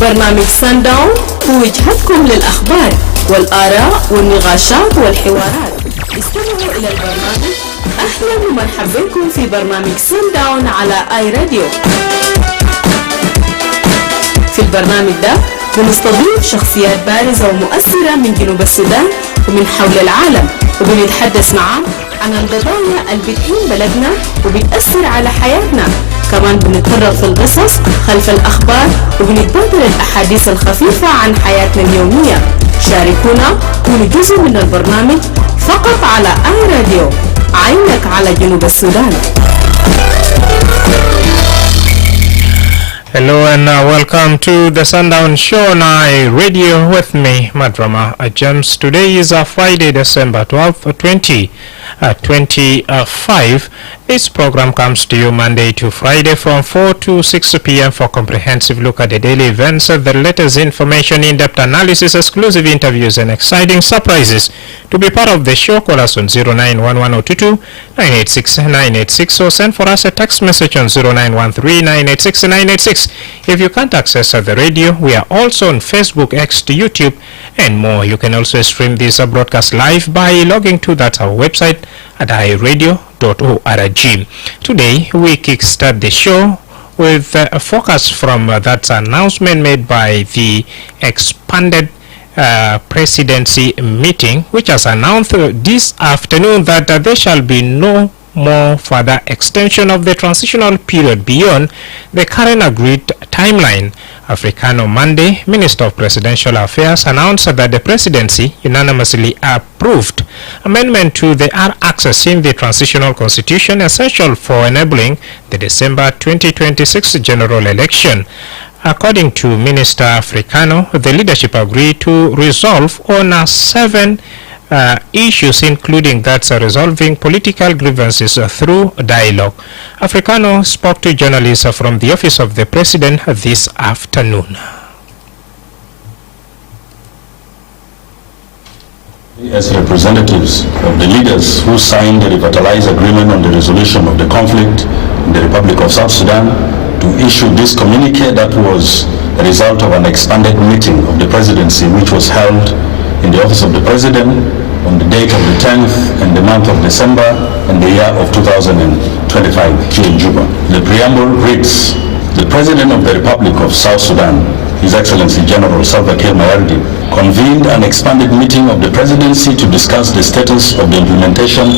برنامج Sundown هو وجهتكم للأخبار والآراء والنقاشات والحوارات. استمعوا إلى البرنامج. أهلا ومرحبا بكم في برنامج Sundown على آي راديو. في البرنامج ده بنستضيف شخصيات بارزة ومؤثرة من جنوب السودان ومن حول العالم، وبنتحدث معهم عن القضايا اللي بتهم بلدنا وبتأثر على حياتنا. كمان بنتطرق في القصص خلف الأخبار وبنتبادل الأحاديث الخفيفة عن حياتنا اليومية. شاركونا، كونوا جزء من البرنامج فقط على آي راديو، عينك على جنوب السودان. Hello and welcome to the Sundown Show on I Radio with me, Madrama James. Today is Friday, December 12th, 2025. This program comes to you Monday to Friday from 4 to 6 p.m. for comprehensive look at the daily events, the latest information, in-depth analysis, exclusive interviews, and exciting surprises. To be part of the show, call us on 0911-022-986-986 or send for us a text message on 0913-986-986. If you can't access the radio, we are also on Facebook, X, YouTube, and more. You can also stream this broadcast live by logging to that our website at iradio.org. Today, we kickstart the show with a focus from that announcement made by the expanded presidency meeting, which has announced this afternoon that there shall be no more further extension of the transitional period beyond the current agreed timeline. Africano Monday, Minister of Presidential Affairs announced that the presidency unanimously approved amendment to the R-Access in the transitional constitution essential for enabling the December 2026 general election. According to Minister Africano, the leadership agreed to resolve on 7 issues, including that resolving political grievances through dialogue. Africano spoke to journalists from the office of the president this afternoon. As representatives of the leaders who signed the revitalized agreement on the resolution of the conflict in the Republic of South Sudan, to issue this communique that was a result of an expanded meeting of the presidency which was held in the office of the president on the date of the 10th and the month of December in the year of 2025 here in Juba. The preamble reads, the President of the Republic of South Sudan, His Excellency General Salva Kiir Mayardit, convened an expanded meeting of the presidency to discuss the status of the implementation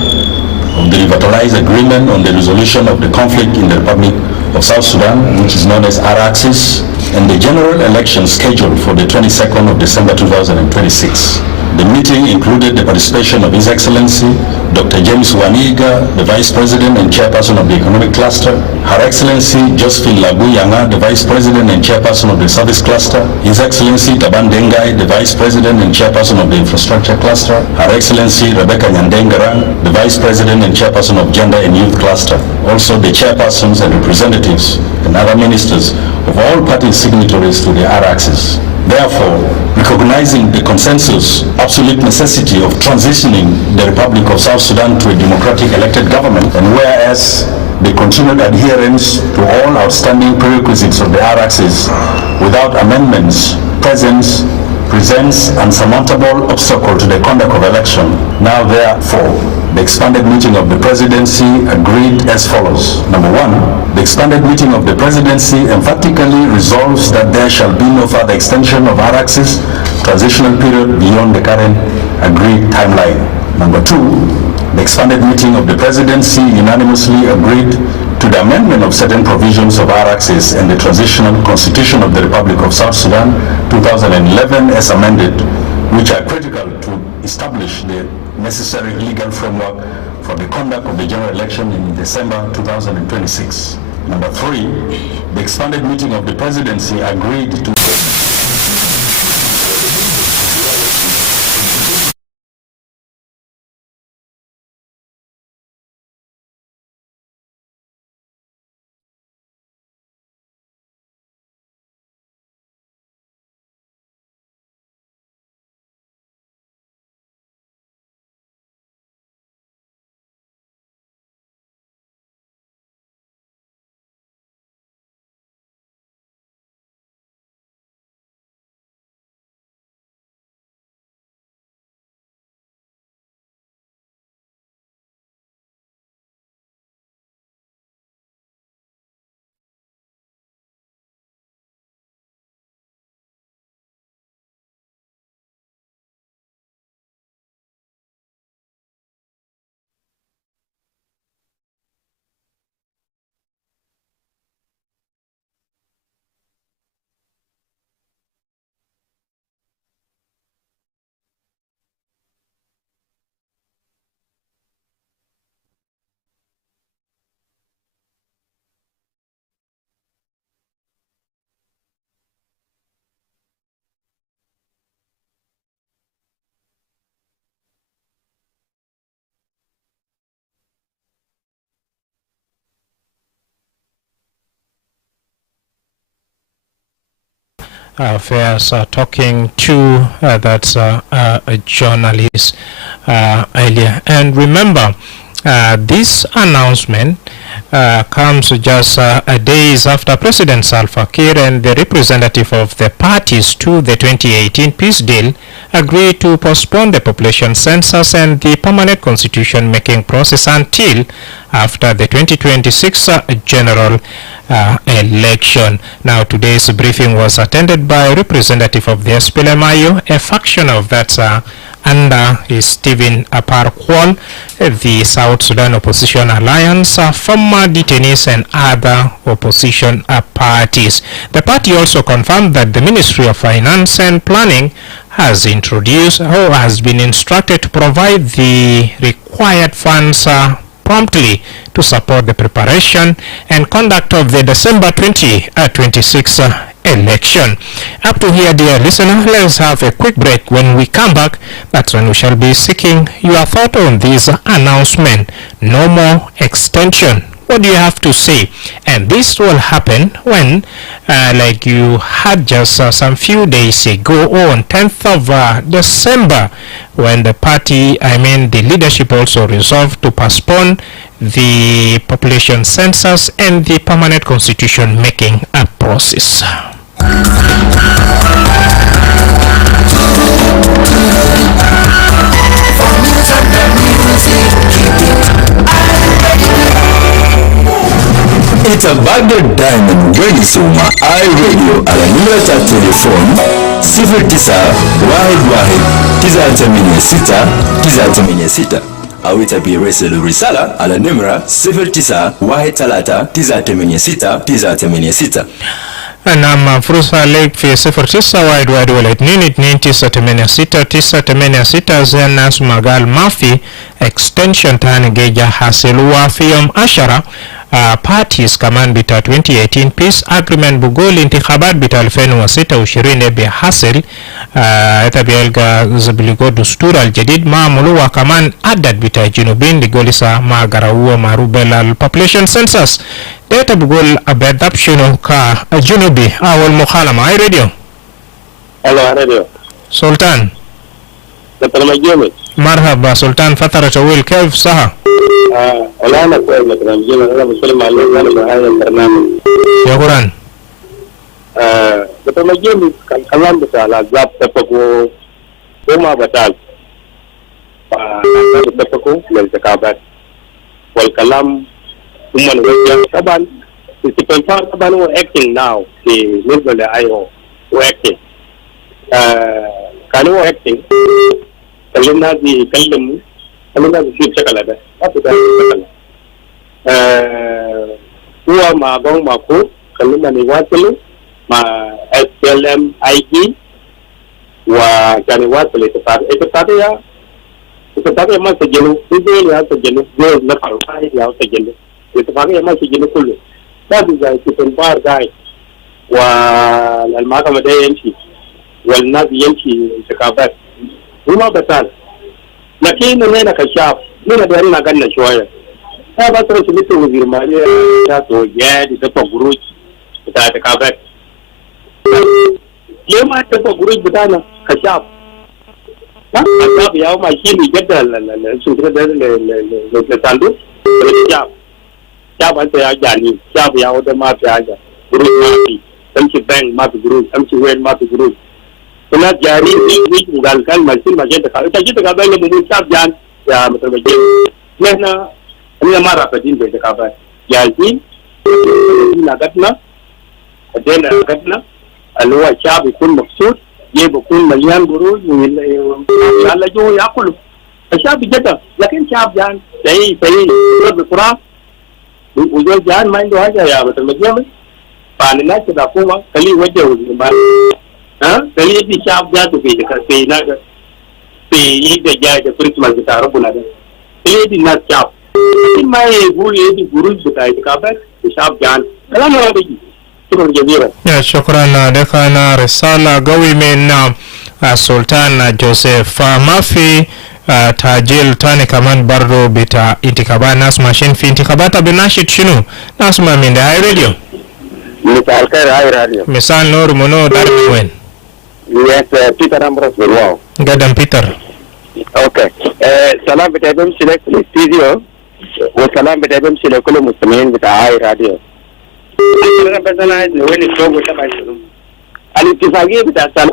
of the revitalized agreement on the resolution of the conflict in the Republic of South Sudan, which is known as R-Axis, and the general election scheduled for the 22nd of December 2026. The meeting included the participation of His Excellency Dr. James Waniga, the Vice President and Chairperson of the Economic Cluster, Her Excellency Josephine Lagu Yanga, the Vice President and Chairperson of the Service Cluster, His Excellency Taban Dengai, the Vice President and Chairperson of the Infrastructure Cluster, Her Excellency Rebecca Nyandengarang, the Vice President and Chairperson of Gender and Youth Cluster, also the Chairpersons and representatives and other ministers of all party signatories to the R-Axis. Therefore, recognizing the consensus, absolute necessity of transitioning the Republic of South Sudan to a democratic elected government, and whereas the continued adherence to all outstanding prerequisites of the R-Axis without amendments presents unsurmountable obstacle to the conduct of election. Now, therefore, the expanded meeting of the presidency agreed as follows. Number 1, the expanded meeting of the presidency emphatically resolves that there shall be no further extension of R-Axis transitional period beyond the current agreed timeline. Number 2, the expanded meeting of the presidency unanimously agreed to the amendment of certain provisions of R-Axis and the transitional constitution of the Republic of South Sudan 2011 as amended, which are critical to establish the necessary legal framework for the conduct of the general election in December 2026. Number 3, the expanded meeting of the presidency agreed to Affairs talking to a journalist earlier. And remember, this announcement comes just days after President Salva Kiir and the representative of the parties to the 2018 peace deal agreed to postpone the population census and the permanent constitution-making process until after the 2026 general election. Now, today's briefing was attended by a representative of the SPLMIO, a faction of that under Stephen Aparkwal, the South Sudan Opposition Alliance, former detainees and other opposition parties. The party also confirmed that the Ministry of Finance and Planning has introduced or has been instructed to provide the required funds promptly to support the preparation and conduct of the December 2026 election. Up to here, dear listener, let's have a quick break. When we come back, that's when we shall be seeking your thought on this announcement. No more extension. What do you have to say? And this will happen when, like you had just some few days ago, on 10th of December, when the party, the leadership also resolved to postpone the population census and the permanent constitution making process. It's a Baghdad Diamond Ready Suma iRadio على نمرة التليفون 0911-986-986 أو تبي رسل رسالة على نمرة 0913-986-986. Naam, fursa lek fi 09 wide wallet ninit 986 zenas magal mafi extension tani geja hasiluwa fi yom ashara parties kaman bita 2018 peace agreement bugol intikhabat bita 2026 بحاصل تبيلغا زبلغو دستور الجديد ما ملوى كمان عدد بتا جنوبين لغوليسا ما غراوة ما روبلا البوبوليشن سنسس ديتا بقول أبداب شنو كا جنوبي أول مخالمة أي راديو. هلو راديو سلطان دكتور مجيمي. مرحبا سلطان، فترة طويل، كيف صحة؟ والله أنا كويس دكتور مجيمي، أنا بسلم عليك وأنا بهذا البرنامج. شكرا. دكتور مجيمي الكلام بتاع الأحزاب اتفقوا وما بطال. فالأحزاب اتفقوا للانتخابات والكلام هم الوجه طبعا استقبال طبعا هو acting now بالنسبة لأيو هو acting. كان هو acting كلمنا يكلموا كلمنا يصير شكل هذا ما بدأ شكل هو مع قوم معكو كلمنا نواصل مع SLM IG وكان يواصل اتفاقية ما سجلوا يقول يا سجلوا يقول نفعل يا سجلوا اتفاقية ما سجلوا كله لازم زي استقبال جاي والمحكمة ده يمشي والناس يمشي انتخابات وما بطال. لكن هنا كشاف من دارنا قلنا شوية بس رسميته وزير مالية شاتو جاد يتبقى قروج بتاع انتخابات ليه ما يتبقى قروج بتاعنا كشاف كشاف يا ما يشيل جدا السلطة ده للصندوق شاف أنت يا جاني شاف يا وده ما في حاجة قروج ما في تمشي بنك ما في قروج تمشي وين ما في قروج الناس جارين يجي وقال كان ماشيين ماشيين تكابل لما من شاب جان يا مثل ما جينا نحن أنا ما رافضين بتكابل جالسين نقدنا أدينا نقدنا اللي هو الشعب يكون مبسوط يكون مليان قروش ويلا جو يأكلوا الشعب جدا. لكن شعب جان سهي بقرا وجو جان ما عنده حاجة يا مثل ما جينا فالناس تدافعوا خليه وجه وزمان kali yake shaf ya tafi da karfe na ga sai yi da ya da Christmas da tare bula da sai din na shaf in ma ya guri yi guru da kai ka ba shaf jan kala na da ki to jabira ya shukran da kana risala gawi men Sultan Joseph mafi tajil tani kaman bardo bita intikaba nas machine fi intikabata binashit shinu nasma min da radio مساء الخير هاي راديو. مساء النور منو دار وين؟ Yes, Peter Ambrose Wow. قدم بيتر. Okay. سلام بتابعهم سلك في الاستديو وسلام بتابعهم سلك كل المستمعين بتاع هاي راديو. أنا بس أنا عايز وين الشغل تبع شنو؟ الاتفاقية بتاع سلام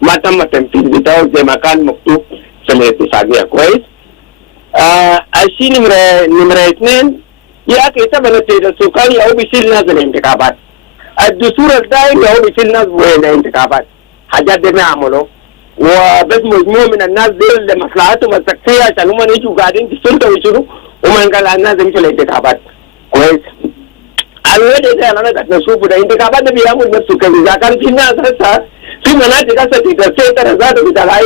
ما تم التنفيذ بتاعه زي ما كان مكتوب في الاتفاقية كويس؟ الشيء نمرة 2 يا أخي تبع السكان أو بيشيل ناس الانتخابات. الدستور الدائم أو بيشيل ناس الانتخابات. حاجات دي ما عملوا وبس مجموعة من الناس دي لمصلحتهم الشخصية عشان هم يجوا قاعدين في السلطة ويشيلوا وما ينقل الناس يمشوا الانتخابات كويس. الوضع ده أنا قاعد نشوفه ده الانتخابات ده بيعمل نفسه كذا إذا كان في ناس هسه في مناطق هسه تتسيطر ذاته بتاعه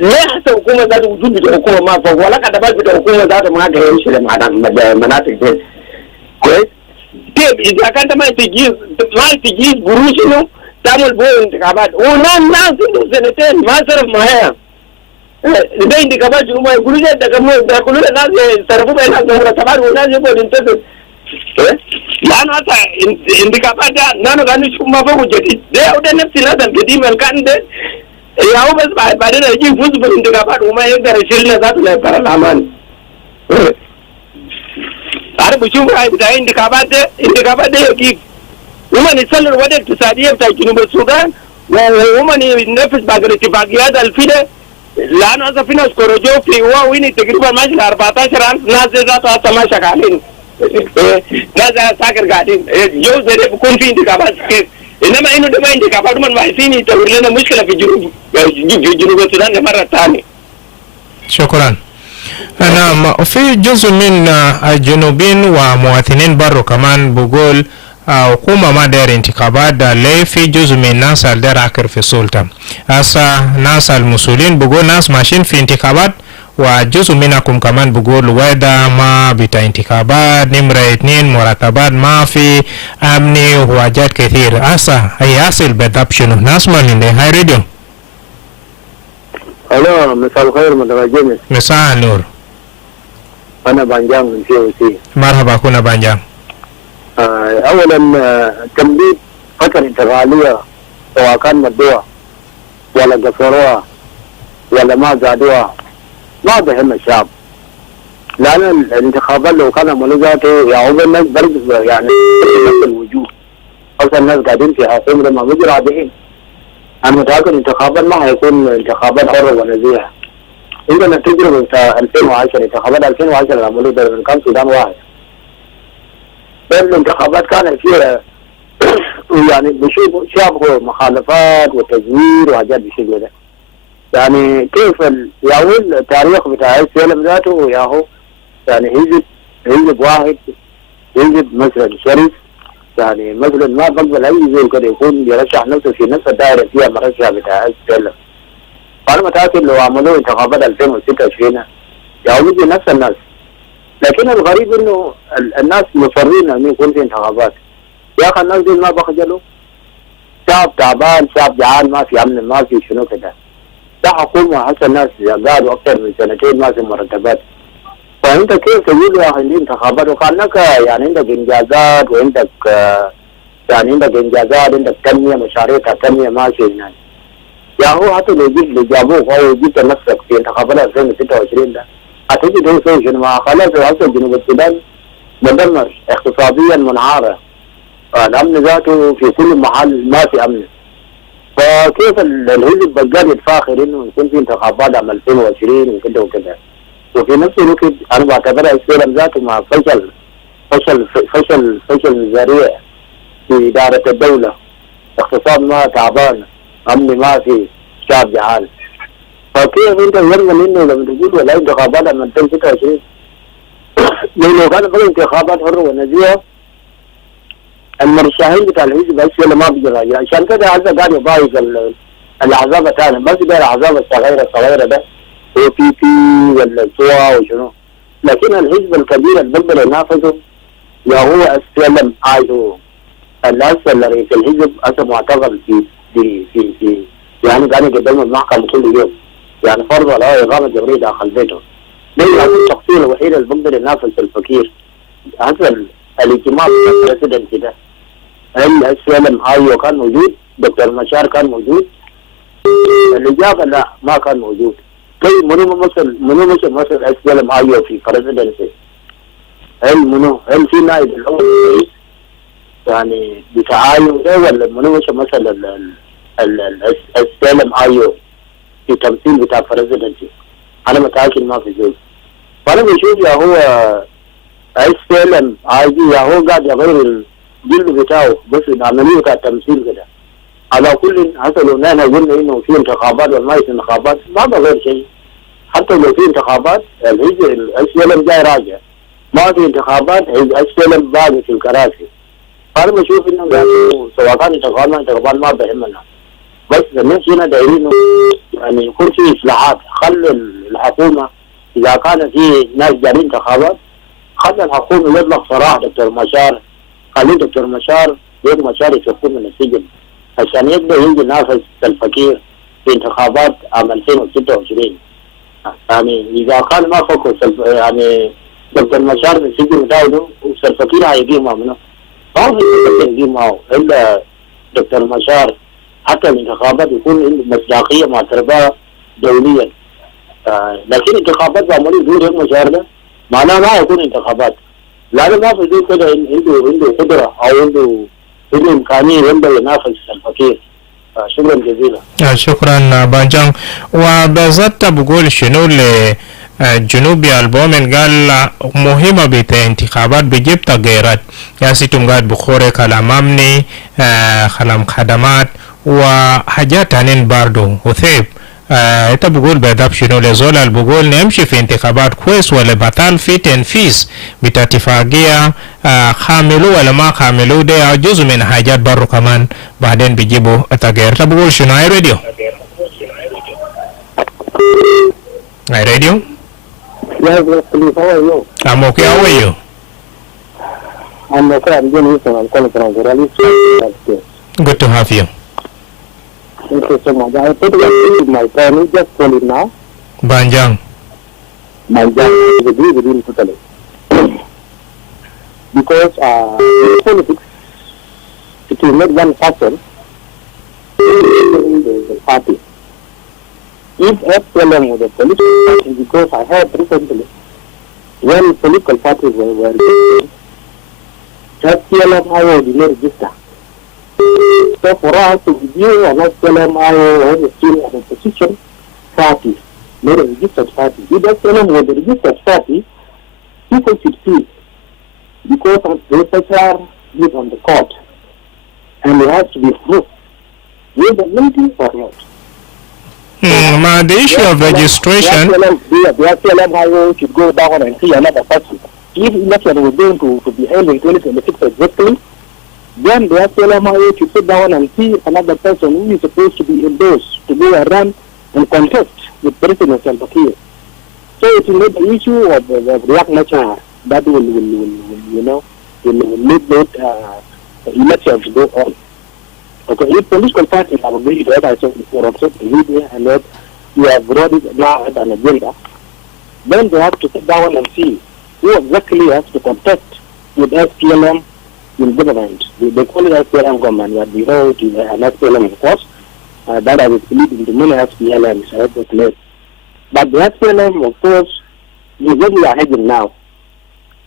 ليه هسه حكومة ذاته وجود بتاع حكومة ما فوق ولا كتابات بتاع حكومة ذاته ما قاعد يمشي لمناطق دي كويس. كيف إذا كان ما تجيز قروش إنه تعمل بو انتخابات وناس عنده سنتين ما صرف معايا ده انتخابات شنو ما يقولوا ده يقولوا الناس يصرفوا بين الناس مرتبات والناس يبغوا ينتخبوا لانه هسه انتخابات ده نحن قاعدين نشوف ما فوق جديد ده نفس الناس القديم اللي كان ده هو بس بعدين يجي يفوز بالانتخابات وما يقدر يشيل ذاته لبر الامان عارف بشوف بتاع انتخابات ده يجيب ومن يسلل الوضع الاقتصادية بتاع جنوب السودان ومن ينفذ باقي الاتفاقيات الفيدة لأنه هذا في ناس كورجو في وين تقريبا ماشي 14,000 ناس ذاته هسه ما شغالين ناس ساكر قاعدين جو زي ده بيكون في انتخابات كيف إنما إنه ده ما انتخابات من واقفين يتور لنا مشكلة في جنوب السودان لمرة ثانية. شكرا. أنا في جزء من الجنوبين ومواطنين برو كمان بقول حكومة ما داير انتخابات ده ليه في جزء من الناس اللي داير عكر في السلطة هسا ناس المسؤولين بقول ناس ماشيين في انتخابات وجزء منكم كمان بقول ودا ما بتاع انتخابات نمرة 2 مرتبات ما في أمني وحاجات كثير هسا هي أصل بدأ شنو ناس من هاي راديو. الو مساء الخير متواجدين. مساء النور. أنا بانجام من سي. مرحبا كنا بانجام. اولا تمديد فترة انتقالية سواء كان مدوها ولا قصروها ولا ما زادوها ما بهم الشعب لان الانتخابات لو كان منظاته يعوب الناس برضه يعني نفس الوجوه اصلا الناس قاعدين في حكومة ما بيجوا راضيين. انا متاكد الانتخابات ما هيكون انتخابات حرة ونزيهة. عندنا تجربة بتاع 2010 انتخابات 2010 عملوا ده كان سودان واحد الانتخابات كانت فيها يعني بشوف شابه مخالفات وتزوير وحاجات بشكل ده يعني كيف يقول التاريخ بتاع السلم ذاته ياهو يعني يجب واحد يجب مثلا شريف يعني مثلا ما بقبل اي زول كده يكون يرشح نفسه في نفس الدائره فيها مرشح بتاع السلم. فانا متاكد لو عملوا انتخابات 2026 ياهو بيجي نفس الناس لكن الغريب انه الناس مصرين ان يكون في انتخابات. يا اخي الناس دي ما بخجلوا شعب تعبان شعب جعان ما في امن ما في شنو كده ده حكومه هسه الناس قعدوا اكثر من سنتين ما في مرتبات فانت كيف تقول يا اخي عندي انتخابات وكانك يعني عندك انجازات وعندك يعني عندك انجازات عندك تنميه مشاريع تنميه ماشيه هناك يا هو حتى لو جابوك او جبت نفسك في انتخابات 2026 ده هتيجي تقول شنو ما خلاص هسه جنوب السودان مدمر اقتصاديا منعاره الامن ذاته في كل محل ما في امن فكيف الحزب بقى يتفاخر انه يكون في انتخابات عام 2020 وكده وكده وفي نفس الوقت انا بعتبرها السلم ذاته مع فشل ذريع في اداره الدوله اقتصاد ما تعبان امن ما في شعب جعان فكيف انت يرمى انه لما تقول ولا انتخابات عام 2026 لو كان بقى انتخابات حره ونزيهه المرشحين بتاع الحزب بس ما بيجي عشان كده هذا قاعد يضايق الاحزاب الثانيه بس ده الاحزاب الصغيره ده بي ولا سوا وشنو لكن الحزب الكبير اللي بيقدر ينافسه يا هو السلم ايو الاسفل رئيس الحزب هسه معتقل في يعني قاعد يقدم المحكمه كل يوم يعني فرض له اقامه جبريه داخل بيته ده الشخصيه الوحيده اللي بيقدر ينافس الفقير هسه الاجتماع البريزيدنت ده السلم ايوه كان موجود، دكتور مشار كان موجود، الاجابه لا ما كان موجود. كيف منو مثل السلم ايوه في بريزيدنسي؟ هل في نائب الاول الرئيس يعني بتعاين ده، ولا منو مثل السلم ايوه في تمثيل بتاع بريزيدنسي؟ انا متاكد ما في زي. فانا بشوف يا هو السلم عادي يا هو قاعد يغير الجلد بتاعه بس عمليه بتاع التمثيل كده. على كل حتى لو نحن قلنا انه في انتخابات ولا ما في انتخابات ما بغير شيء. حتى لو في انتخابات السلم جاي راجع، ما في انتخابات السلم باقي في الكراسي. فانا بشوف انه سواء كان انتخابات ما بهمنا، بس الناس هنا دايرين يعني يكون في اصلاحات. خلي الحكومه اذا كان في ناس جارين انتخابات خلي الحكومه يطلق صراحه دكتور مشار، خلي دكتور مشار يفكوا من السجن عشان يقدر يجي ينافس الفقير في انتخابات عام 2026. يعني اذا كان ما فكوا يعني دكتور مشار في السجن بتاعه الفقير هيقيم منه، ما في يقيم معه الا دكتور مشار. حتى الانتخابات يكون مصداقيه معترفه دوليا. لكن انتخابات بعملوا دور مشار ده معناه ما يكون انتخابات، لانه ما في دور كده عنده قدره او عنده امكانيه يقدر ينافس الفقير. شكرا جزيلا. شكرا بانجان. وبالذات بقول شنو جنوبي البومن قال مهمة بتاع انتخابات بجيب تغييرات ياسيتم قاعد بخوري كلام أمني كلام خدمات وحاجات تانين باردو وثيب. انت بقول بهدف شنو لزول اللي بقول نمشي في انتخابات كويس ولا بطال في تنفيذ بتاع اتفاقية خاملو ولا ما خاملو ده جزء من حاجات برو كمان بعدين بيجيبوا تغيير. انت بقول شنو اي راديو؟ اي راديو؟ Yes, please. How are you? I'm okay. How are you? I'm okay. I'm doing this. I'm calling from Gorali. Good to have you. Thank you so much. I put it my friend. You just call it now. Banjang. Banjang is agree with him totally. Because in politics, it is not one person in the party. If SPLM was a political party, because I heard recently when political parties were registered, SPLM did not register. So for us to review an SPLM was still an opposition party, not a registered party. If SPLM was a registered party, people should see because of the SHR is on the court and it has to be proved whether guilty or not. The issue of registration. The SPLM should go down and see another party. If election was going to be held in 2026 exactly, then the SPLM should sit down and see another person who is supposed to be endorsed to go and run and contest with President Salva Kiir. So it is not the issue of React Nature that will make that election to go on. Okay, if political parties have agreed that I said before, accept the media and that you have brought it now as an agenda, then they have to sit down and see who exactly has to contest with SPLM in government. They call it SPLM government, but we know it is an SPLM of course, that I would believe in the many SPLMs, I have to clear. But the SPLM, of course, is what we are having now.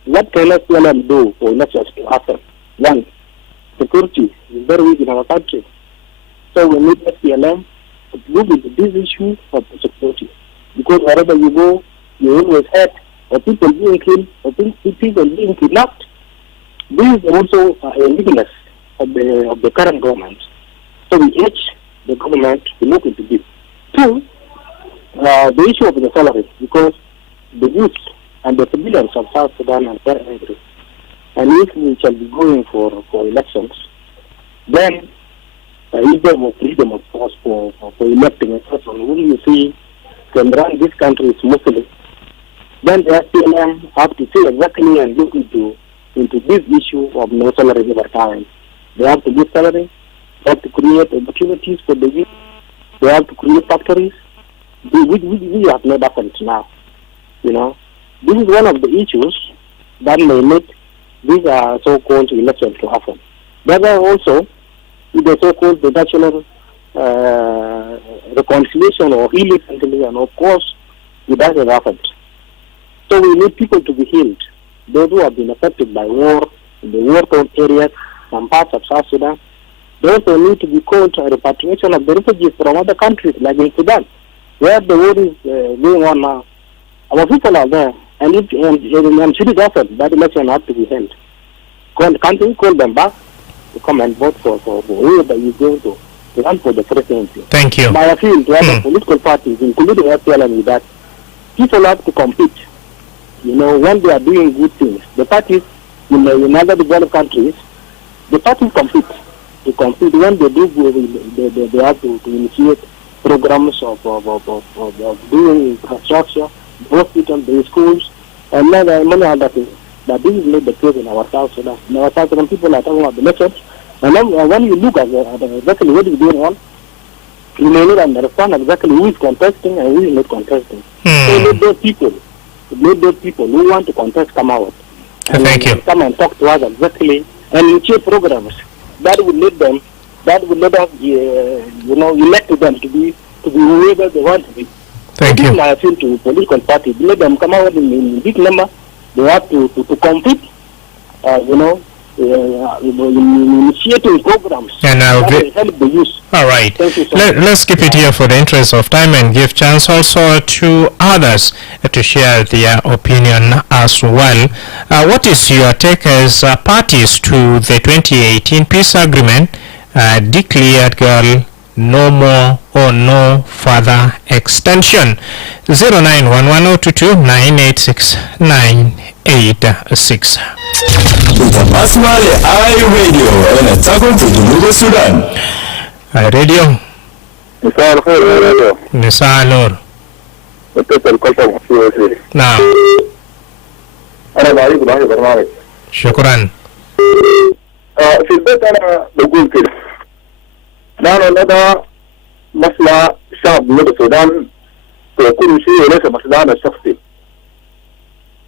What can SPLM do for elections to happen? One, security is very weak in our country. So we need SPLM to deal with this issue of security. Because wherever you go, you always heard of people being killed, or people being kidnapped. This is also a weakness of the current government. So we urge the government to look into this. Two, the issue of the salary, because the youth and the civilians of South Sudan are very angry. And if we shall be going for elections, then if there was freedom of course for electing a person who you see can run this country smoothly, then the SPLM have to see exactly and look into this issue of no salary over time. They have to give salary, they have to create opportunities for the youth, they have to create factories, we have not happened now. You know, this is one of the issues that may make these so-called elections to happen. There are also the so-called the national reconciliation or healing, and of course, it hasn't happened. So we need people to be healed. Those who have been affected by war, in the war-torn areas, some parts of South Sudan, they also need to be called to a repatriation of the refugees from other countries, like in Sudan, where the war is going on now. Our people are there, and serious effort that election has to be held. Can't we call them back to come and vote for whoever is going to run for the presidency? Thank you. My appeal to other political parties, including FPLM, is that people have to compete. You know, when they are doing good things, the parties in other developed countries, the parties compete. They compete when they do good. They have to initiate programs of doing infrastructure, the hospital, the schools, and many other things. But this is not the case in our South Sudan. In our South Sudan, people are talking about the elections, and then, when you look at exactly what is going on, you may not understand exactly who is contesting and who is not contesting. So let those people who want to contest come out. And thank you. Come and talk to us exactly and initiate programs that would let us, elect them to be whoever they want to be. Thank you. I appeal to political parties. Let them come out in big number. They have to compete. Initiating programs and that will help the youth. All right. Thank you so Let's keep it here for the interest of time and give chance also to others to share their opinion as well. What is your take as parties to the 2018 peace agreement declared, girl, no more or no further extension? 0911022986 Internationale iRadio inataka kujiunga Sudan. iRadio. مساء الخير يا راديو. مساء النور. متصل كلكم في نعم. أنا بعيد معي برنامج. شكرا. في البيت أنا بقول كده. نحن لدى مصلحة شعب جنوب السودان وكل شيء وليس مصلحنا الشخصي.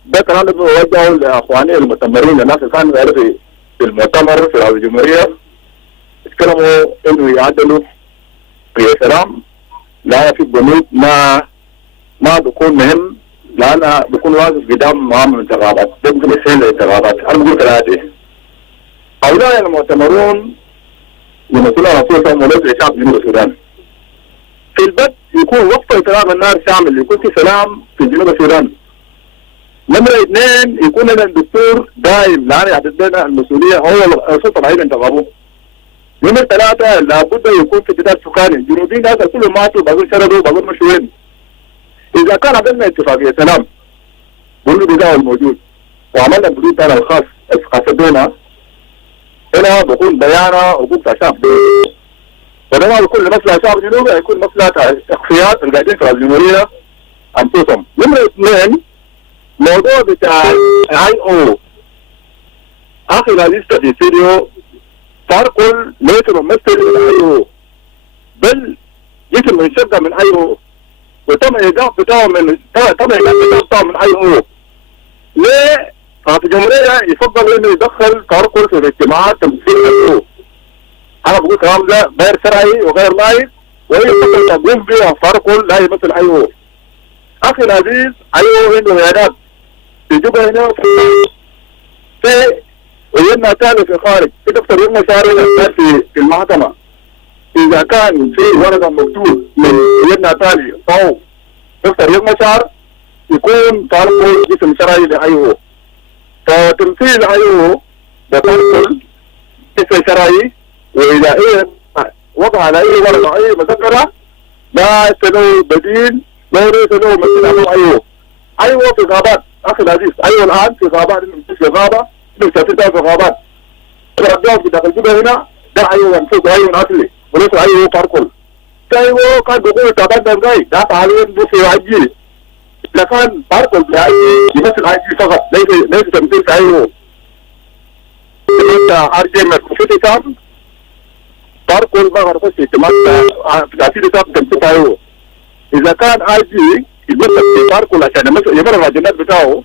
ده كلام بوجهه لاخواني المؤتمرين، الناس اللي كانوا في المؤتمر في الجمهوريه اتكلموا انه يعدلوا في سلام، لا في بنود ما بيكون مهم، لانه بيكون واقف قدام معامل الانتخابات، ده ممكن يسهل الانتخابات. انا بقول كالاتي: هؤلاء المؤتمرون يمثلون انفسهم وليس شعب جنوب السودان. في البدء يكون وقت اطلاق النار شامل، يكون في سلام في جنوب السودان. نمرة 2 يكون لنا الدستور دائم، لأن يحدد لنا المسؤولية هو السلطة العليا انتخابه. نمرة 3 لابد يكون في جدال سكاني، الجنوبيين هذا كلهم ماتوا، بقول شردوا، بقول مشوين. إذا كان عملنا اتفاقية سلام كل بداية الموجود وعملنا الحدود تاعنا الخاص بنا، هنا بكون بيانا حقوق الشعب. ولما بكون لمصلحة شعب جنوبي هيكون مصلحة اخفيات القاعدين في الجمهورية أنفسهم. نمرة 2 موضوع بتاع IO اخي العزيز في فيديو تركل ليس ممثل من IO، بل جسم منشقة من IO، وتم ايقاف بتاعه من IO. ليه؟ في الجمهورية يفضل انه يدخل تركل في الاجتماعات تمثيل IO. انا بقول كلام ده غير شرعي وغير لائق، ويفضل تقوم بها تركل لا يمثل IO. اخي العزيز IO عنده عيادات في جبهة هنا في وينا تاني في الخارج، في دفتر يوم شهرين في المحكمة. إذا كان في ورقة مكتوب من وينا تاني أو دفتر يوم شهر يكون تعرفوا جسم شرعي لأيوه. فتمثيل أيوه بتنقل جسم شرعي، وإذا وضع على أي ورقة أي مذكرة لا يستنوا بديل، لا يستنوا مثل أيوه في غابات. اخي العزيز ايوه الان في غابات، في غابه في غابات رجعوا في داخل الجبهه هنا، ده ايوه انفوق ايوه اصلي وليس ايوه تركل. ايوه كان بيقول تعبان ده ده حاليا بصي عجيب، لكن تركل يمثل عجيب فقط، ليس تمثيل ايوه. انت ارجع من كفتي كام تركل ما غرفش تمثل في تمثيل ايوه. اذا كان عجيب يبطل تركل عشان يمر الجنات بتاعه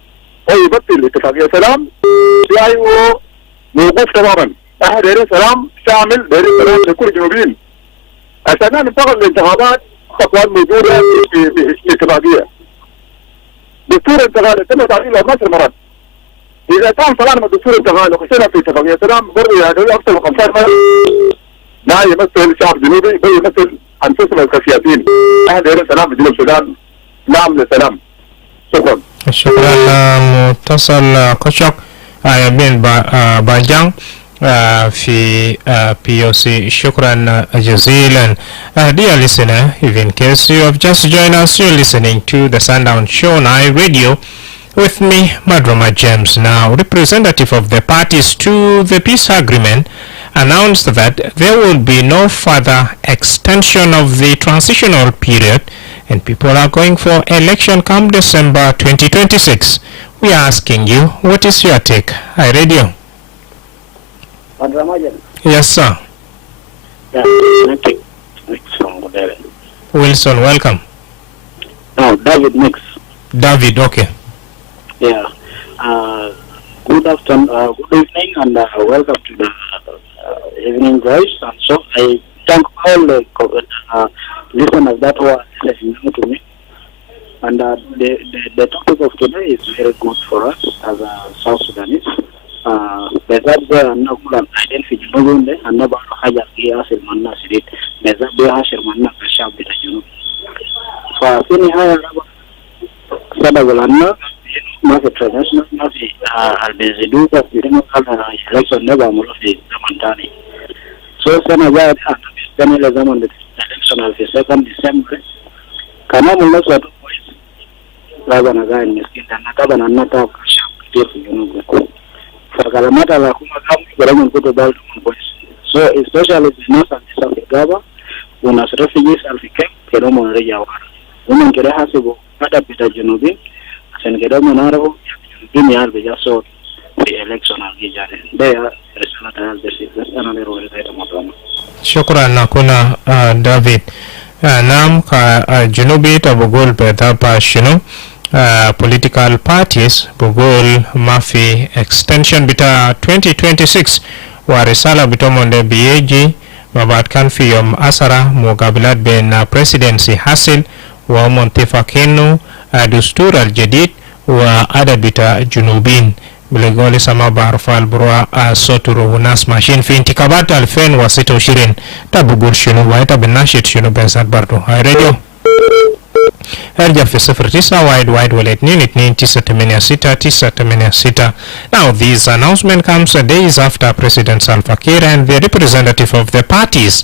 او يبطل اتفاقية سلام، ايوه موقوف تماما. داير سلام شامل، داير سلام لكل الجنوبيين عشان ننتقل للانتخابات. خطوات موجوده في اتفاقيه. دستور انتقال تم تعديله 12 مرات. اذا كان طلعنا من الدستور انتقال وخشينا في اتفاقيه سلام برضه يعني اكثر من 15 مره لا يمثل الشعب الجنوبي بل يمثل انفسنا كسياسيين. احنا دايرين سلام في جنوب السودان. نعم للسلام. شكرا. شكرا متصل قشق بين باجان في POC. شكرا جزيلا. Dear listener, if in case you have just joined us, you're listening to the Sundown Show on iRadio with me, Madrama James. Now, representative of the parties to the peace agreement announced that there will be no further extension of the transitional period and people are going for election come December 2026. We are asking you, what is your take? iRadio. Yes, sir. Yeah, Mix from Modele. Wilson, welcome. No, David Mix. David, okay. Yeah. Good afternoon, good evening, and welcome to the evening voice. And so I thank all the listeners that were listening to me. And the topic of today is very good for us as a South Sudanese. Bezabe anakula identity junubunde anaba haja kia silmanna sirit bezabe hashirmanna kashabi na junub fa sini haya raba sada walanna mafi traditional mafi albeziduka kirimo kala election neba mulofi zamandani so sana jaya sana ile zaman the election of the 2nd December kama mulofi watu boys raba na gani miskinda nakaba na nata kashabi junub Kalamata la kuma kamu garaman kuto bal so especially the north and south of Gaba when as refugees alfike kero mon reja wara women kere hasibo pada pita junubi sen kero monaro junubi yar be jaso the election algijare there resulata al desi sana lero reta motoma. Shukran na kuna David. Naam ka junubi tabugul petapa shino political parties bugol mafi extension bita 2026 wa risala bitomonde BAG mabat kan fi yom asara mugabilat ben presidency hasil wa montifa kenu dustur al-jadid wa ada bita junubin biligoli sama barfal burwa soturu hunas machine fi intikabat 2026 tabugul shinu wa ita binashit shinu bensat bardo radio Erja fi 09 wide wallet nini 986. Now this announcement comes days after President Salva Kiir and the representative of the parties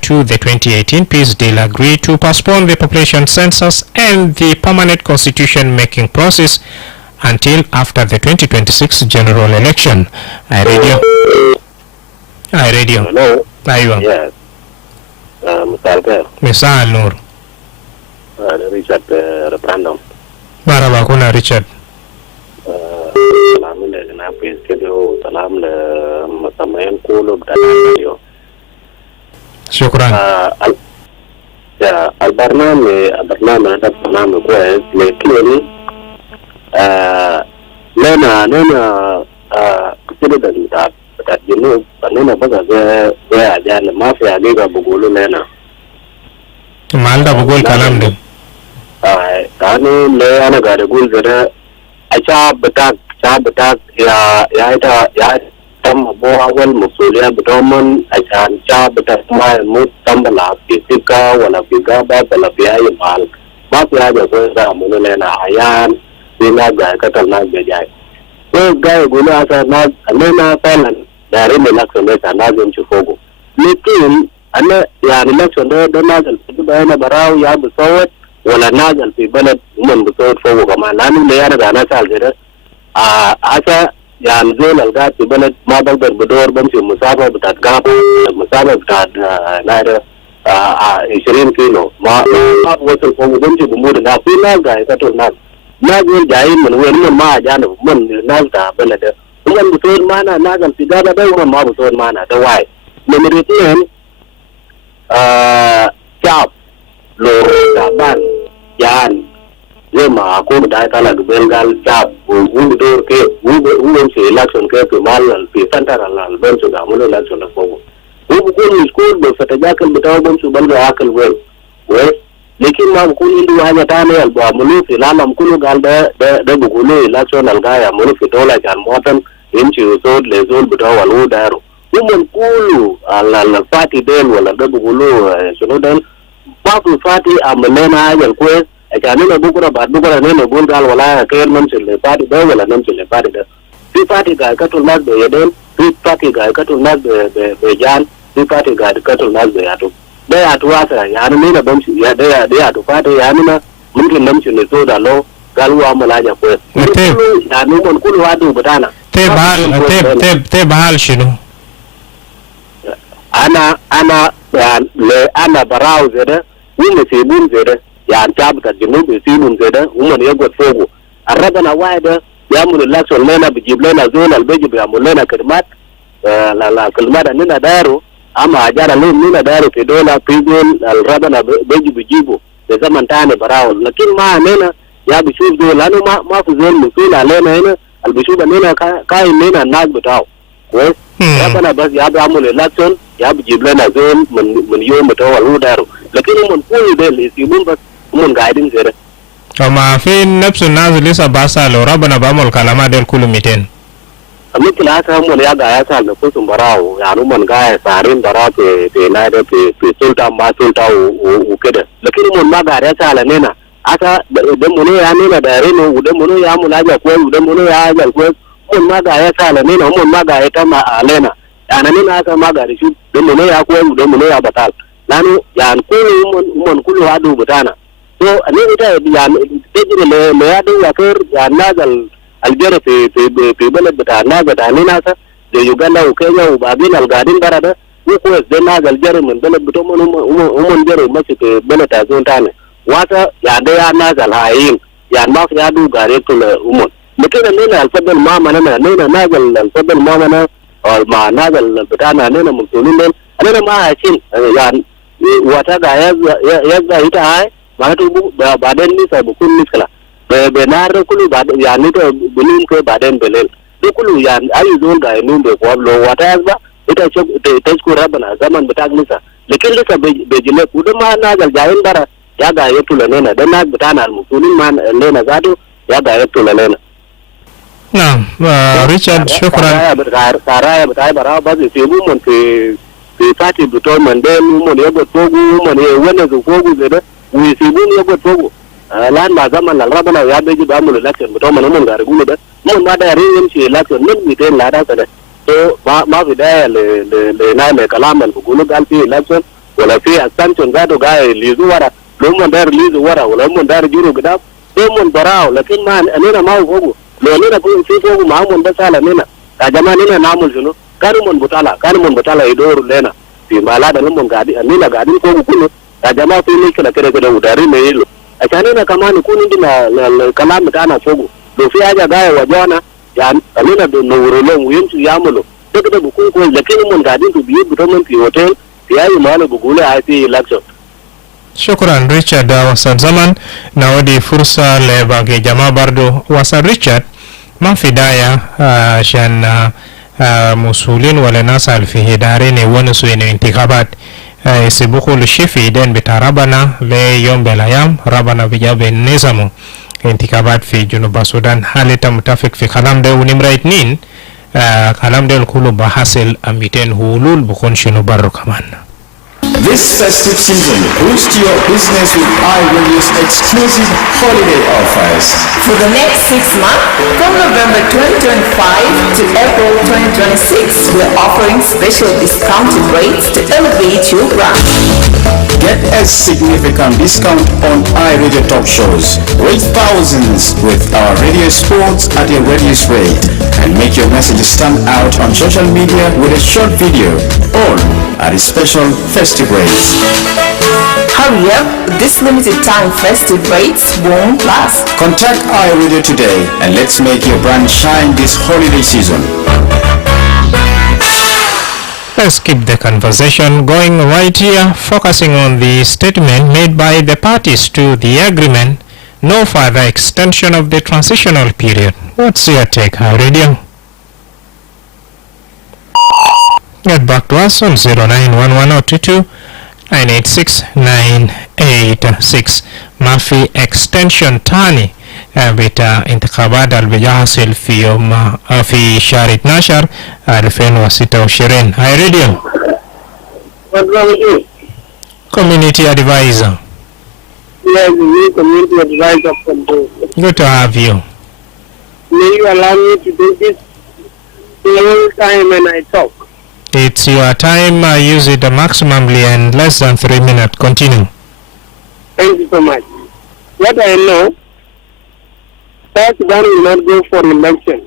to the 2018 peace deal agreed to postpone the population census and the permanent constitution making process until after the 2026 general election. iRadio. Hello. Aywa. Yes. Misal Nur. Richard Referendum. Maraba kuna Richard. Salam le na studio salam le masamayan kulo btanayo. Shukran. البرنامج هذا برنامج كويس لكن لنا كثير بتاع الجنوب لنا بقى زي عجال ما في عليها بقولوا لنا ما بقول كلام ده كانوا لا أنا قاعد أقول كده شعب بتاعك يا تم أول مسؤولية بتومن عشان شعب بتاعك ما يموت تم بلا في سكة ولا في غابة ولا في أي مال ما في حاجة كويسة منو لنا عيان بينا جاي كتلنا بجاي جاي يقولوا هذا الناس أنا فعلا دارين الأكشن ده لازم نشوفه لكن أنا يعني الأكشن ده نازل في أنا براو يا بصوت ولا نازل في بلد من بصوت فوق كمان لأنه اللي أنا أنا سأل كده هذا يعني زول القاعد في بلد ما بقدر بدور بمشي مسافة بتاعت قابة مسافة بتاعت نايرة 20 كيلو ما بوصل فوق بمشي بمود الناس في ناس قاعد يقتل ناس جايين من وين ما جانب من ناس بتاع بلد ومن بصور معنا نازل في قابة ده ومن ما بصور معنا ده واحد نمرة اثنين شعب لو تعبان يعني زي ما أقول ده كلا قبل قال شعب who do okay, who wants election care to Malal, the center and bunch of the election of Fogo. Who could school but at a jackal without them to Balga Akal well. Well, Likin Mam Kulu Hagatani, Mulu, Ilanam Kulu Galda, the Bugulu election Algaya, Mulufitola and Morton, into Sod, Lezol, Butawa, and Udaro. Woman Kulu, Al Party Del, or the Bugulu, Sunodan, Papu Party, and Melena, and Quest. Kanina bukura ba dukura neno gungal wala kayer namchil le party da wala namchil le party da pi party ga katul nas be yeden pi party ga katul nas be jan pi party ga katul nas be atu da ya tu wasa ya ni na bamchi ya da ya tu party ya ni na mungkin namchil le so da lo galwa malaja ko ya ni mon kulu wadu badana te bahal shinu ana le ana barau zeda ni se bun zeda ya tabta jinubi sinun zeda umman yagot fogo arabana waida ya mun lakson lena bijiblena zonal beji ya mulena kalmat la kalmada nina daro ama ajara leo nina daro ke dola pigol alrabana beji bijibo de zaman tane barao lakini ma nena ya bishub do lano ma fuzol musula lena ina albishuba nena kai nena nag betao wes rabana bas ya ba mun lakson ya bijiblena zon mun yo mutawa lu daro lakini mun kulu del isimun bas mun guiding zere ama fi nafsu nazili sa basa lo rabana bamol kalama del kulumiten amikila ta mun ya ga ya sa da kusun barawo ya nu mun ga ya sarin bara te na da te sultan ma sulta u keda lakini mun ma ga ya sa la nena ata da mun ya nena da reno da mun ya mulaja ko da mun ya ajal ko mun ma ga ya sa la nena mun ma ga ya ta ma alena ana nena aka ma ga shi da mun ya ko da mun ya batal lanu ya kulu mun kulu adu butana so ani ita ya tejire le ya du yakir ya nazal aljara fi balad bata nazal ani nasa de Uganda u Kenya u babin algadin barada ko de nazal jare mun balad buto mun jare mace te balata zon tane wata ya da ya nazal hayin ya ma ya du gare to le umon mutuna ne alfadal ma mana ne nazal alfadal ma mana ma nazal butana ne mun tulun ne ana ma hacin ya wata ga ya ita hai ba to ba den ni sa bukun miskala be nar kulu ba ya ni to bulun ko ba den belen to kulu ya ayu zon ga ni be ko lo wata ba ita ce ta ko rabana zaman bata nisa lekin lisa be jile ku da ma na ga jayin bara ya ga ya tula nena dan na bata na musulmin ma nena zato ya ga ya tula nena Richard shukran saraya bata bara ba se mu mun ke party buto mande mun ya go togu mun ya wanda go gogu da we se mun ya go togu lan ma zaman la rabana ya beji ba mun election buto mun ga rugu da mun ma da rin shi election mun mi den la da da to ma bidaya le na me kalaman bugulu galfi election wala fi assumption ga to ga lizu wara mun da lizu wara wala mun da juro gida to mun barao lakin ma anena ma gogu le ne da ko fi gogu ma mun da sala nena ka jama nena namul juno kan mun butala idoru lena fi mala da mun gadi amina gadi ko kunu da jama'a fi ne kala kare da udari ne yilo a tane na kama ni kunu dina kalamu tana fogo do fi aja gaya wajana ya amina do no wuro lon yintu yamulo daga da bukun ko lakin mun gadi to biye buton fi hotel fi ayi mala bugule a fi election shukran Richard wasan zaman na wadi fursa le bagi jama'a bardo wasan Richard ma fidaya shan مسؤولين ولا ناس في دارين ونسوا إن انتخابات سبقوا الشفي دين بتربنا ليوم بالأيام ربنا بجاب النظام انتخابات في جنوب السودان حالة متفق في كلام ده ونمرة 2 كلام ده الكل بحاصل 200 هولول بكون شنو برو كمان. This festive season, boost your business with iRadio's exclusive holiday offers. For the next 6 months, from November 2025 to April 2026, we're offering special discounted rates to elevate your brand. Get a significant discount on iRadio talk shows. Rate thousands with our radio sports at a reduced rate. And make your message stand out on social media with a short video. All at a special festive rates. Hurry up, this limited time festive rates won't last. Contact iRadio today and let's make your brand shine this holiday season. Let's keep the conversation going right here, focusing on the statement made by the parties to the agreement, no further extension of the transitional period. What's your take, High Radio? Get back to us on 0911 986 Murphy extension تاني بتاع انتخابات اللي بيحصل في يوم في شهر 12 2026. High Radio Community Advisor. Yes, the community advisor from the. Good to have you. May you allow me to do this all time when I talk? It's your time. Use it maximally and less than 3 minutes. Continue. Thank you so much. What I know, South Sudan will not go for election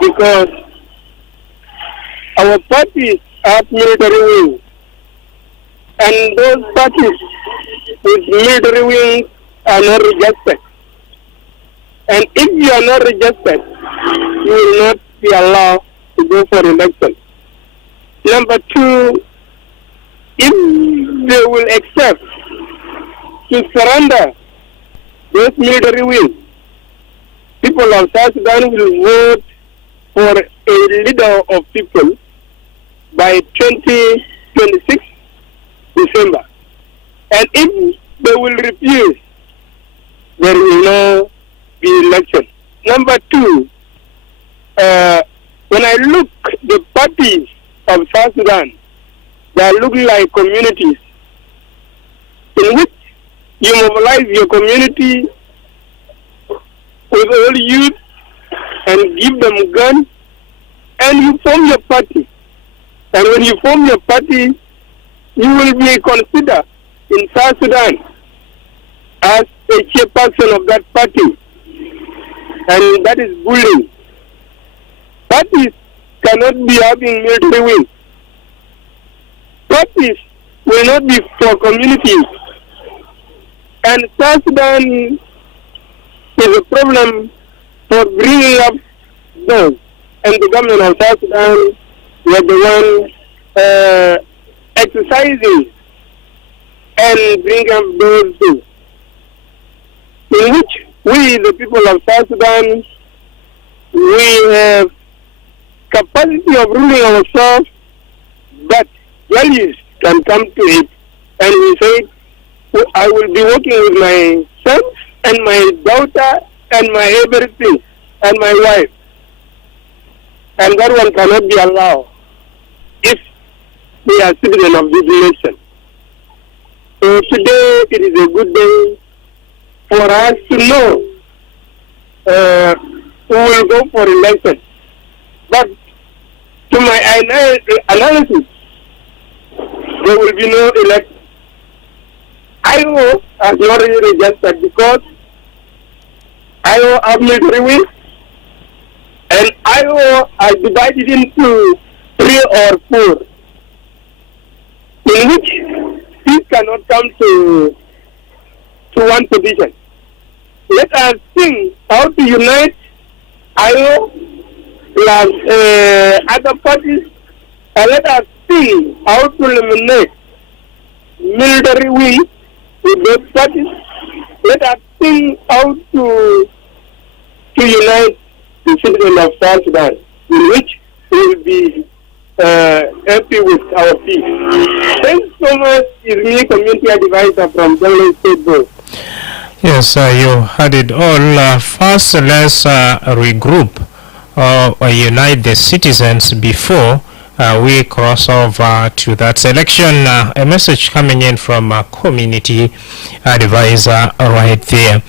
because our parties have military wings, and those parties with military wings are not registered. And if you are not registered, you will not be allowed to go for election. Number two, if they will accept to surrender those military wings, people of South Sudan will vote for a leader of people by 2026 December. And if they will refuse, there will not be election. Number two, when I look the parties of South Sudan, they look like communities in which you mobilize your community with all youth and give them guns, and you form your party. And when you form your party, you will be considered in South Sudan as a chairperson of that party, and that is bullying. Parties cannot be having military wings. Parties will not be for communities. And South Sudan is a problem for bringing up those. And the government of South Sudan was the one exercising and bringing up those things, in which we, the people of South Sudan, we have capacity of ruling ourselves, but values can come to it. And we say, I will be working with my son and my daughter and my everything and my wife. And that one cannot be allowed if we are citizens of this nation. So today it is a good day for us to know who will go for election. But to my analysis, there will be no election. IO has not really registered because IO have military wings, and IO are divided into 3 or 4, in which peace cannot come to one position. Let us think how to unite IO plus other parties, and let us see how to eliminate military wings with those parties. Let us think how to unite the citizens of South Sudan, in which we will be happy with our peace. Thanks so much. It's me, community advisor from Jonglei State Board. Yes, you had it all. First, let's regroup or unite the citizens before we cross over to that selection. A message coming in from a community advisor right there.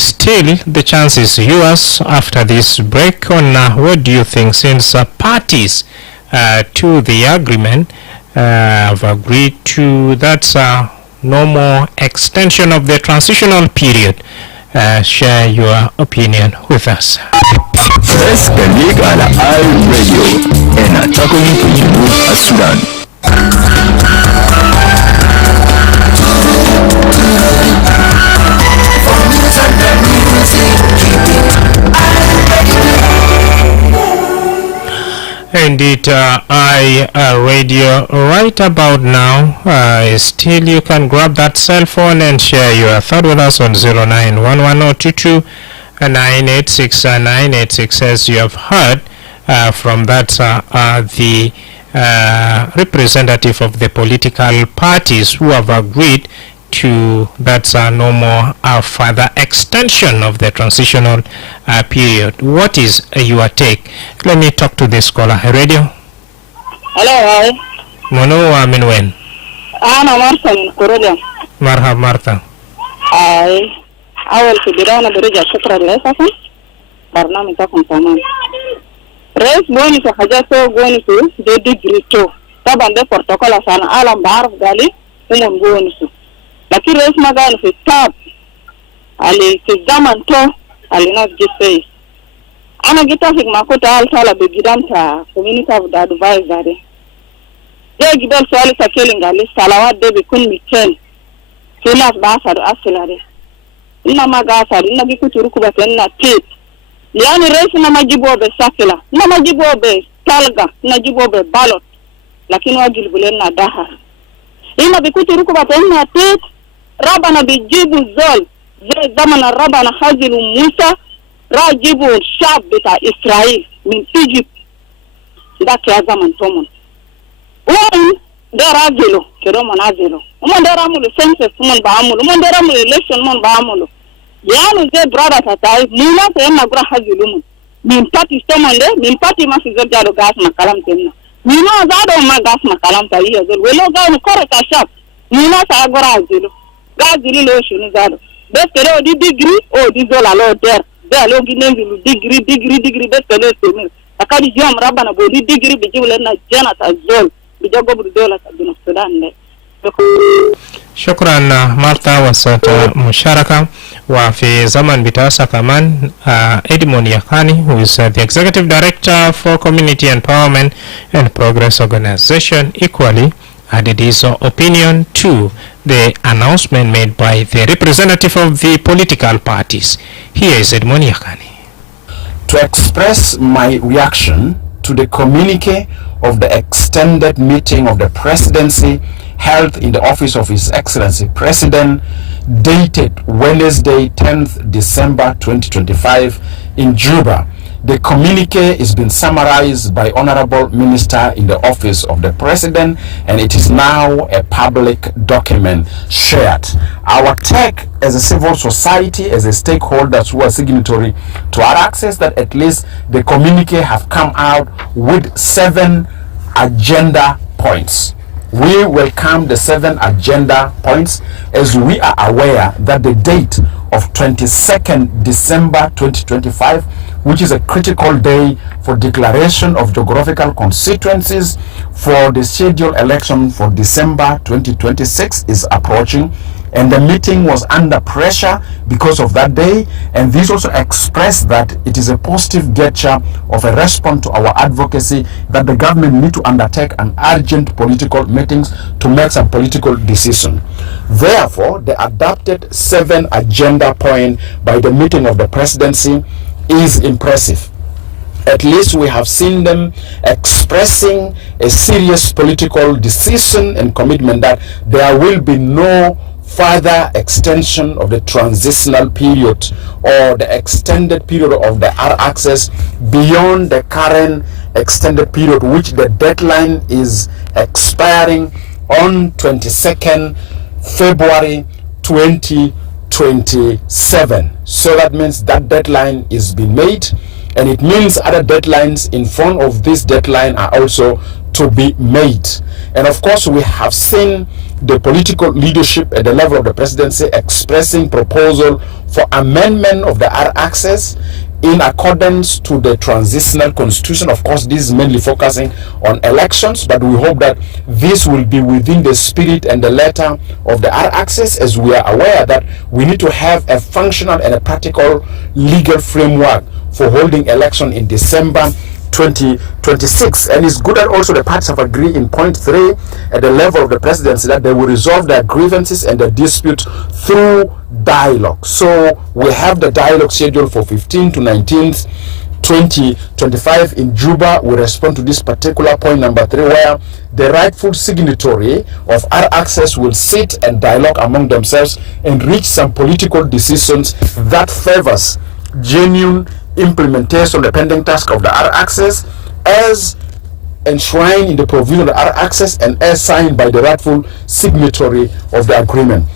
Still, the chance is yours after this break on what do you think, since parties to the agreement have agreed to that no more extension of the transitional period. Share your opinion with us. اسكاليك على آي راديو هنا تكون في جنوب السودان. Indeed, radio right about now. Still, you can grab that cell phone and share your thought with us on 091122 986 as you have heard from that the representative of the political parties who have agreed to that no more further extension of the transitional period. What is your take? Let me talk to this caller. Radio. Hello, hi. Mono wa minwen. Ana Martha Kurulia. Marhab Martha. Ai. أول في بداية برجع شكرا لكم برنامجكم تمام. رئيس بوني في حاجاته بوني في دي ديجريتو طبعا ده بروتوكول عشان عالم بعرف قالي هم بوني في لكن رئيس ما قال في التاب على في الزمن تو على ناس جسي أنا جيت أفك ما كنت أعلى بجدام تا community of the advisory ده جبال سؤالي سكيلين قالي الصلوات ده بيكون 200 في ناس بعثر أصل ina magasa ina bikuturu kubatena tit yani rais na majibu obe sakila na majibu obe talga na jibu obe ballot lakini wajilibule na daha ina bikuturu kubatena tit raba na bijibu zol zai zamana raba na hajilu Musa rajibu shab bita Israel min Egypt ndake ya zaman tomon dera azelo kero mon azelo mon dera mu le census mon ba amulu mon dera mu election mon ba amulu yani ze brother tatai nina se na gura hazelo mun min party stomande min party ma se jalo gas makalam tenna nina zado ma gas makalam ta iya zo welo ga no koreka shop nina sa gura azelo gazili lo shunu zado be kero di degree o di zola lo der be lo ginengi lu degree be kero temi akadi jom rabana bo di degree be jiwle na jana ta zol شكرا مارتا وسط مشاركة وفي زمن بتاسا كمان Edmond Yakani, who is the Executive Director for Community Empowerment and Progress Organization, equally added his opinion to the announcement made by the representative of the political parties. Here is Edmond Yakani. To express my reaction to the communique of the extended meeting of the presidency held in the office of His Excellency President, dated Wednesday 10th December 2025 in Juba. The communique is been summarized by Honorable Minister in the office of the President, and it is now a public document shared. Our take as a civil society, as a stakeholders who are signatory to our access, that at least the communique have come out with 7 agenda points. We welcome the 7 agenda points, as we are aware that the date of 22nd December 2025, which is a critical day for declaration of geographical constituencies for the scheduled election for December 2026, is approaching, and the meeting was under pressure because of that day. And this also expressed that it is a positive gesture of a response to our advocacy that the government need to undertake an urgent political meetings to make some political decision. Therefore, the adopted 7 agenda point by the meeting of the presidency is impressive. At least we have seen them expressing a serious political decision and commitment that there will be no further extension of the transitional period or the extended period of the R access beyond the current extended period, which the deadline is expiring on 22nd February 2027. So that means that deadline is being made, and it means other deadlines in front of this deadline are also to be made. And of course, we have seen the political leadership at the level of the presidency expressing proposal for amendment of the R access in accordance to the transitional constitution. Of course, this is mainly focusing on elections, but we hope that this will be within the spirit and the letter of the R access, as we are aware that we need to have a functional and a practical legal framework for holding election in December 2026. And it's good that also the parties have agreed in point 3 at the level of the presidency that they will resolve their grievances and their dispute through dialogue. So we have the dialogue scheduled for 15th to 19th 2025 in Juba. We respond to this particular point number 3, where the rightful signatory of our access will sit and dialogue among themselves and reach some political decisions that favors genuine implementation of the pending task of the R access as enshrined in the provision of the R access and as signed by the rightful signatory of the agreement.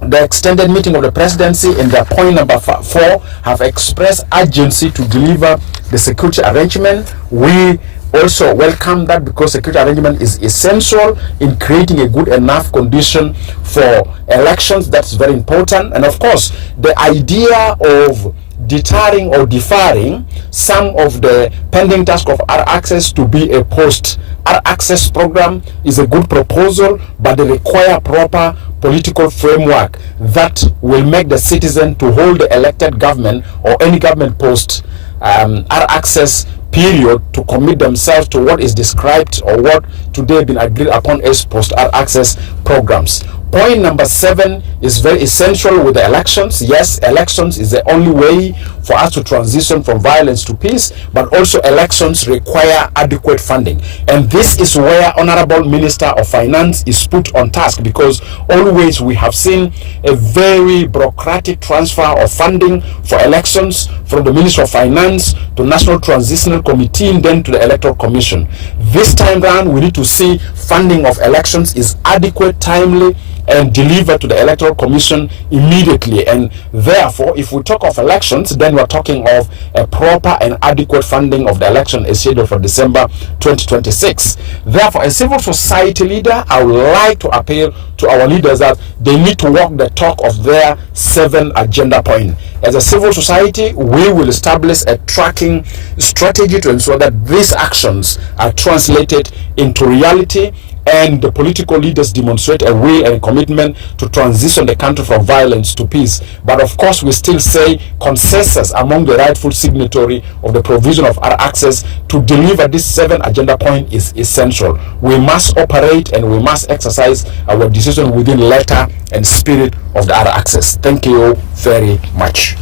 The extended meeting of the presidency in their point number 4 have expressed urgency to deliver the security arrangement. We also welcome that because security arrangement is essential in creating a good enough condition for elections. That's very important. And of course, the idea of deterring or deferring some of the pending task of R access to be a post R access program is a good proposal, but they require proper political framework that will make the citizen to hold the elected government or any government post R access period to commit themselves to what is described or what today been agreed upon as post R access programs. Point number 7 is very essential with the elections. Yes, elections is the only way for us to transition from violence to peace, but also elections require adequate funding. And this is where Honorable Minister of Finance is put on task, because always we have seen a very bureaucratic transfer of funding for elections from the Ministry of Finance to National Transitional Committee and then to the Electoral Commission. This time round, we need to see funding of elections is adequate, timely, and delivered to the Electoral Commission immediately. And therefore, if we talk of elections, then we're talking of a proper and adequate funding of the election as scheduled for December 2026. Therefore, as civil society leader, I would like to appeal to our leaders that they need to walk the talk of their 7 agenda points. As a civil society, we will establish a tracking strategy to ensure that these actions are translated into reality, and the political leaders demonstrate a will and commitment to transition the country from violence to peace. But of course, we still say consensus among the rightful signatory of the provision of our access to deliver this 7 agenda point is essential. We must operate and we must exercise our decision within letter and spirit of the other access. Thank you very much.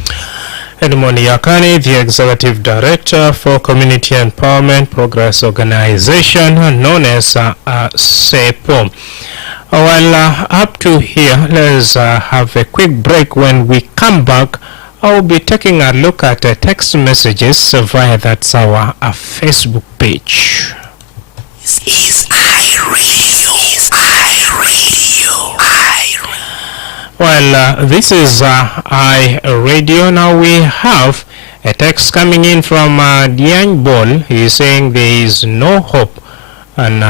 Edmond Yakani, the Executive Director for Community Empowerment Progress Organization, known as SEPO. Well, up to here, let's have a quick break. When we come back, I'll be taking a look at text messages via that's our Facebook page. This is iRadio. Well, this is iRadio. Now we have a text coming in from Diane Ball. He is saying there is no hope, and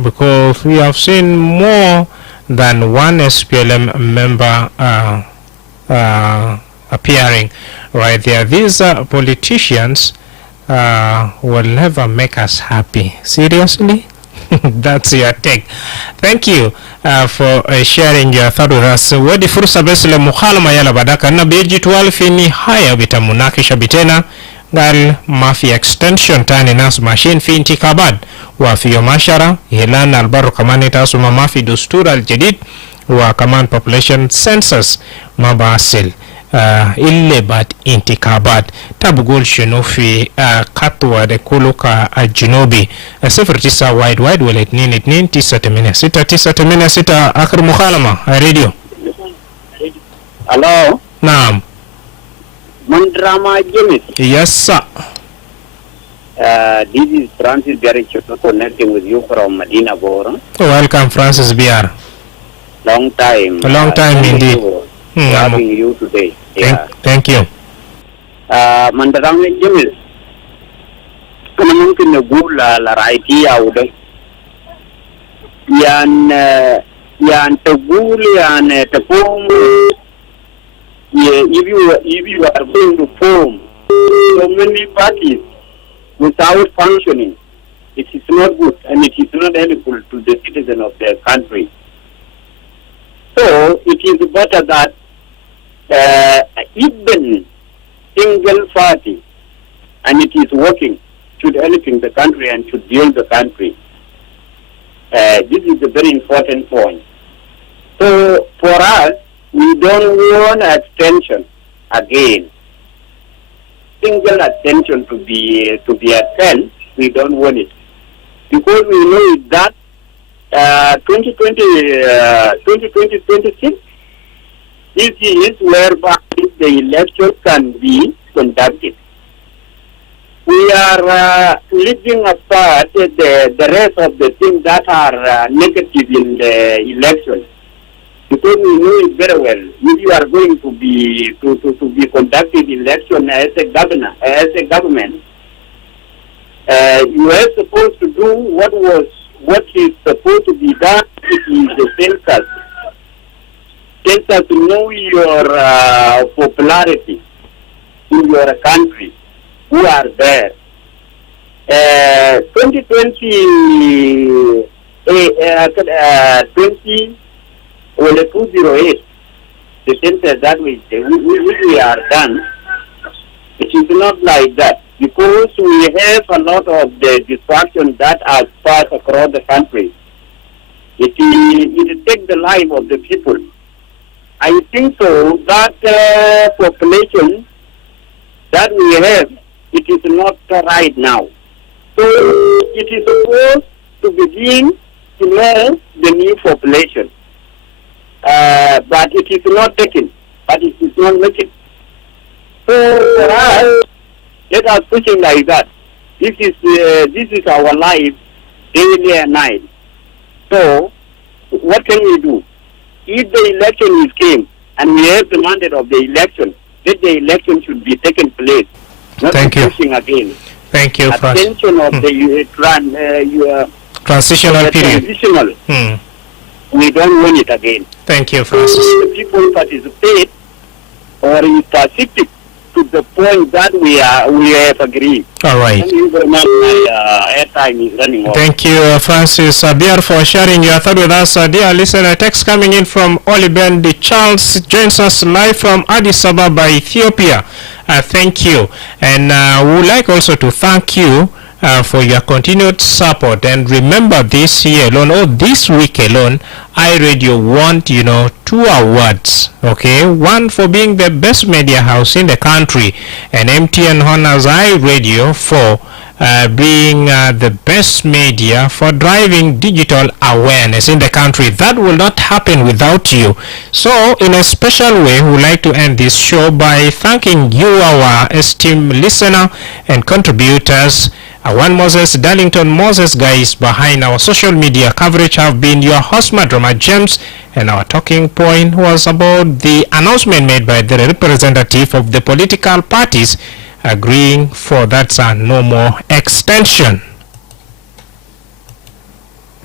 because we have seen more than one SPLM member appearing right there. These politicians will never make us happy. Seriously? That's your take. Thank you for sharing your thought with us. Wedi fursa besle mukhalama yala badaka na beji tualfini haya bitamunakisha bitena gal mafi extension tani nasu machine fi intikabad wa fi yomashara hilana albaru kamani tasu mafi dustura aljadid wa kaman population census mabasil ille bat intikabat tabugul shino fi katwa de kuluka junubi 09 wide wale 229 akhir mukhalama radio. Hello. Naam. Madrama James. Yes sir. This is Francis Biarich connecting with you from Medina Boro. Welcome Francis Biar. Long time. A long time indeed. Having you today. Thank you. Madrama James. Kung mungkin nagula la raiti auda. Yan tagul yan tapong. If you are going to form so many parties without functioning, it is not good and it is not helpful to the citizen of the country. So it is better that even single party, and it is working, should help in the country and should build the country. This is a very important point. So for us, we don't want extension again. Single extension to be attended. We don't want it because we know that 2026 this is whereby the election can be conducted. We are leaving apart the rest of the things that are negative in the election, because we know it very well. If you are going to be conducting election as a government, you are supposed to do what is supposed to be done. It is the census. Census to know your popularity in your country. Who are there? 2020 or the 208, the census that we are done, it is not like that, because we have a lot of the distractions that are spread across the country. It takes the life of the people. I think so that population that we have, it is not right now. So it is supposed to begin to know the new population. But it is not taken, but it is not making. So for us, let us push it like that. This is our life, daily and night. So what can we do? If the election is came and we have the mandate of the election, let the election should be taken place. Not pushing again. Thank you, Francis. Attention of the transitional period. Transitional. We don't want it again. Thank you, Francis. The people participate or is pacific to the point that we have agreed. All right. Thank you very much. My airtime is running off. Thank you, Francis Abiar, for sharing your thought with us. Dear listener, text coming in from Olibendi Charles joins us live from Addis Ababa, Ethiopia. Thank you. And we would like also to thank you for your continued support. And remember, this year alone, or this week alone, iRadio won, 2 awards. Okay, one for being the best media house in the country, and MTN honors iRadio for being the best media for driving digital awareness in the country. That will not happen without you. So in a special way, we would like to end this show by thanking you, our esteemed listener and contributors. One Moses, Darlington Moses, guys behind our social media coverage have been your host, Madrama James, and our talking point was about the announcement made by the representative of the political parties agreeing for that no more extension.